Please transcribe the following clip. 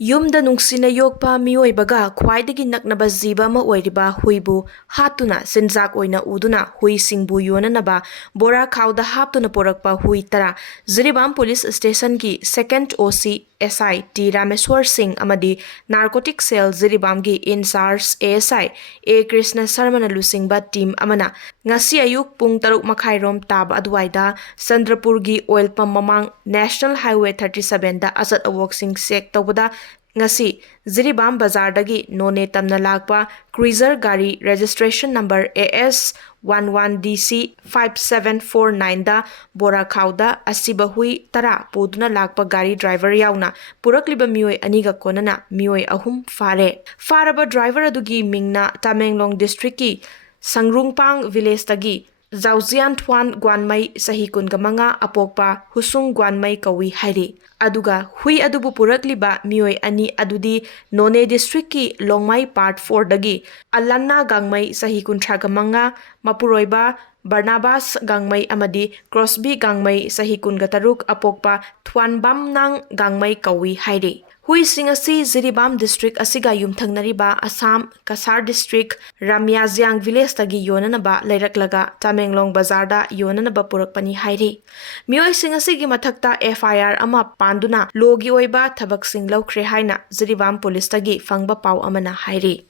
ꯌꯨꯝꯗ ꯅꯨꯡꯁꯤꯅ ꯌꯣꯛꯄ ꯃꯤꯑꯣꯏꯕꯒ ꯈ꯭ꯋꯥꯏꯗꯒꯤ ꯅꯛꯅꯕ ꯖꯤꯕ ꯑꯃ ꯑꯣꯏꯔꯤꯕ ꯍꯨꯏꯕꯨ ꯍꯥꯠꯇꯨꯅ ꯆꯤꯟꯖꯥꯛ ꯑꯣꯏꯅ ꯎꯗꯨꯅ ꯍꯨꯏꯁꯤꯡꯕꯨ ꯌꯣꯟꯅꯅꯕ ꯕꯣꯔꯥ ꯈꯥꯎꯗ ꯍꯥꯞꯇꯨꯅ ꯄꯨꯔꯛꯄ ꯍꯨꯏ 10 ꯖꯤꯔꯤꯕꯥꯝ ꯄꯨꯂꯤꯁ ꯁ꯭ꯇꯦꯁꯟꯒꯤ second OC SI T Rameswar Singh amadi narcotic cell Jiribamgi in-charge ASI A Krishna Sarmana lusingba team amana ngasi ayuk pung 6 rom taba aduwaida Chandrapurgi oil pump mamang National Highway 37 da asat awok sek tawbada ngasi Jiribam Bazar dagi none tamna lakpa cruiser gari registration number AS 11DC 5749 da bora khauda asiba hui 10 puduna lakpa gari driver yauna purakliba mioi aniga konana mioi ahum faraba driver adugi mingna Tamenglong district ki Sangrungpang village tagi Zaujian Thwan Gwanmai Sahi Kungamanga Apokpa Husung Gwanmai Kawi Hairi Aduga Hui Adubu Purakliba Mioi Ani Adudi None District ki Longmai Part 4 dagi Alanna Gangmai Sahi Kuntragamanga Mapuroiba Barnabas Gangmai Amadi Crosby Gangmai Sahi Kungataruk Apokpa Thwanbam Nang Gangmai Kawi Hairi Hui Singasi Jiribam District Asiga Yumthangnariba Assam Kasar District Ramyazyang Village tagi yonanaba Lairaklaga Tamenglong Bazar da yonanaba purakpani hairi Mioi Singasi gi mathakta FIR ama panduna logi oiba thabaksing laukhre haina Jiribam Police tagi fangba pau amana hairi